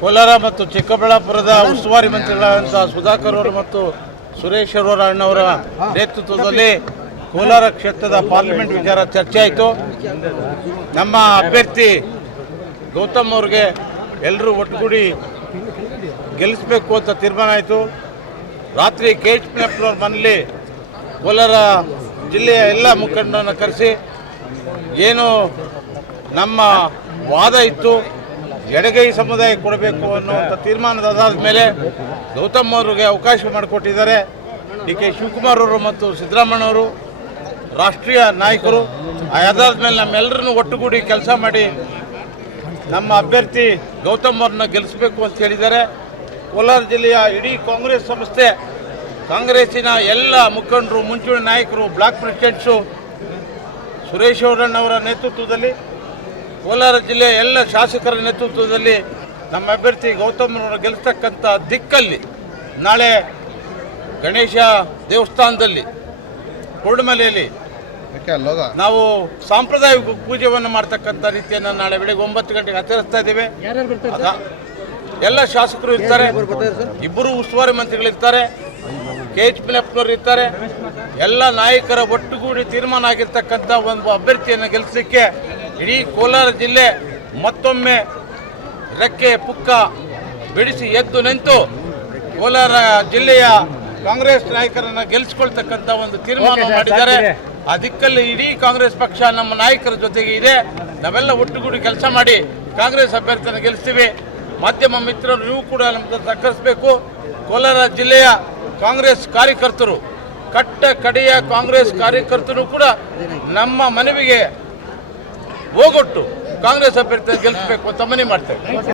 ಕೋಲಾರ ಮತ್ತು ಚಿಕ್ಕಬಳ್ಳಾಪುರದ ಉಸ್ತುವಾರಿ ಮಂತ್ರಿಗಳಾದಂತಹ ಸುಧಾಕರ್ ಅವರು ಮತ್ತು ಸುರೇಶ್ ಅಣ್ಣವರ ನೇತೃತ್ವದಲ್ಲಿ ಕೋಲಾರ ಕ್ಷೇತ್ರದ ಪಾರ್ಲಿಮೆಂಟ್ ವಿಚಾರ ಚರ್ಚೆ ಆಯಿತು. ನಮ್ಮ ಅಭ್ಯರ್ಥಿ ಗೌತಮ್ ಅವ್ರಿಗೆ ಎಲ್ಲರೂ ಒಟ್ಟುಗೂಡಿ ಗೆಲ್ಲಿಸಬೇಕು ಅಂತ ತೀರ್ಮಾನ ಆಯಿತು. ರಾತ್ರಿ KHPನವ್ರ ಮನೆಯಲ್ಲಿ ಕೋಲಾರ ಜಿಲ್ಲೆಯ ಎಲ್ಲ ಮುಖಂಡರನ್ನು ಕರೆಸಿ ಏನು ನಮ್ಮ ವಾದ ಇತ್ತು, ಎಡಗೈ ಸಮುದಾಯ ಕೊಡಬೇಕು ಅನ್ನುವಂಥ ತೀರ್ಮಾನದ ಮೇಲೆ ಗೌತಮ್ ಅವರಿಗೆ ಅವಕಾಶ ಮಾಡಿಕೊಟ್ಟಿದ್ದಾರೆ. DK ಶಿವಕುಮಾರ್ ಅವರು ಮತ್ತು ಸಿದ್ದರಾಮಯ್ಯವರು ರಾಷ್ಟ್ರೀಯ ನಾಯಕರು. ಅದಾದ ಮೇಲೆ ನಮ್ಮೆಲ್ಲರನ್ನು ಒಟ್ಟುಗೂಡಿ ಕೆಲಸ ಮಾಡಿ ನಮ್ಮ ಅಭ್ಯರ್ಥಿ ಗೌತಮ್ ಅವ್ರನ್ನ ಗೆಲ್ಲಿಸಬೇಕು ಅಂತ ಹೇಳಿದ್ದಾರೆ. ಕೋಲಾರ ಜಿಲ್ಲೆಯ ಇಡೀ ಕಾಂಗ್ರೆಸ್ ಸಂಸ್ಥೆ, ಕಾಂಗ್ರೆಸ್ಸಿನ ಎಲ್ಲ ಮುಖಂಡರು, ಮುಂಚೂಣಿ ನಾಯಕರು, ಬ್ಲಾಕ್ ಪ್ರೆಸಿಡೆಂಟ್ಸು ಸುರೇಶ್ ಅಣ್ಣವರ ನೇತೃತ್ವದಲ್ಲಿ, ಕೋಲಾರ ಜಿಲ್ಲೆಯ ಎಲ್ಲ ಶಾಸಕರ ನೇತೃತ್ವದಲ್ಲಿ ನಮ್ಮ ಅಭ್ಯರ್ಥಿ ಗೌತಮ್ರನ್ನು ಗೆಲ್ಲಿಸ್ತಕ್ಕಂಥ ದಿಕ್ಕಲ್ಲಿ ನಾಳೆ ಗಣೇಶ ದೇವಸ್ಥಾನದಲ್ಲಿ ಕುರುಡುಮಲೆಯಲ್ಲಿ ನಾವು ಸಾಂಪ್ರದಾಯಿಕ ಪೂಜೆಯನ್ನು ಮಾಡ್ತಕ್ಕಂಥ ರೀತಿಯನ್ನು ನಾಳೆ ಬೆಳಗ್ಗೆ 9 ಗಂಟೆಗೆ ಆಚರಿಸ್ತಾ ಇದ್ದೇವೆ. ಎಲ್ಲ ಶಾಸಕರು ಇರ್ತಾರೆ, ಇಬ್ಬರು ಉಸ್ತುವಾರಿ ಮಂತ್ರಿಗಳಿರ್ತಾರೆ, KHPನವರು ಇರ್ತಾರೆ. ಎಲ್ಲ ನಾಯಕರ ಒಟ್ಟುಗೂಡಿ ತೀರ್ಮಾನ ಆಗಿರ್ತಕ್ಕಂಥ ಒಂದು ಅಭ್ಯರ್ಥಿಯನ್ನು ಗೆಲ್ಲಿಸಲಿಕ್ಕೆ ಇಡೀ ಕೋಲಾರ ಜಿಲ್ಲೆ ಮತ್ತೊಮ್ಮೆ ರೆಕ್ಕೆ ಪುಕ್ಕ ಬಿಡಿಸಿ ಎದ್ದು ನಿಂತು ಕೋಲಾರ ಜಿಲ್ಲೆಯ ಕಾಂಗ್ರೆಸ್ ನಾಯಕರನ್ನು ಗೆಲ್ಲಿಸ್ಕೊಳ್ತಕ್ಕಂಥ ಒಂದು ತೀರ್ಮಾನ ಮಾಡಿದ್ದಾರೆ. ಆ ದಿಕ್ಕಲ್ಲಿ ಇಡೀ ಕಾಂಗ್ರೆಸ್ ಪಕ್ಷ ನಮ್ಮ ನಾಯಕರ ಜೊತೆಗೆ ಇದೆ. ನಾವೆಲ್ಲ ಒಟ್ಟುಗೂಡಿ ಕೆಲಸ ಮಾಡಿ ಕಾಂಗ್ರೆಸ್ ಅಭ್ಯರ್ಥಿಯನ್ನು ಗೆಲ್ಲಿಸ್ತೀವಿ. ಮಾಧ್ಯಮ ಮಿತ್ರರು ನೀವು ಕೂಡ ನಮ್ಮನ್ನು ಸಹಕರಿಸಬೇಕು. ಕೋಲಾರ ಜಿಲ್ಲೆಯ ಕಾಂಗ್ರೆಸ್ ಕಾರ್ಯಕರ್ತರು, ಕಟ್ಟ ಕಡೆಯ ಕಾಂಗ್ರೆಸ್ ಕಾರ್ಯಕರ್ತರು ಕೂಡ ನಮ್ಮ ಮನವಿಗೆ ಹೋಗೊಟ್ಟು ಕಾಂಗ್ರೆಸ್ ಅಭ್ಯರ್ಥಿಯನ್ನು ಗೆಲ್ಲಿಸಬೇಕು ಅಂತ ಮನವಿ ಮಾಡ್ತೇವೆ.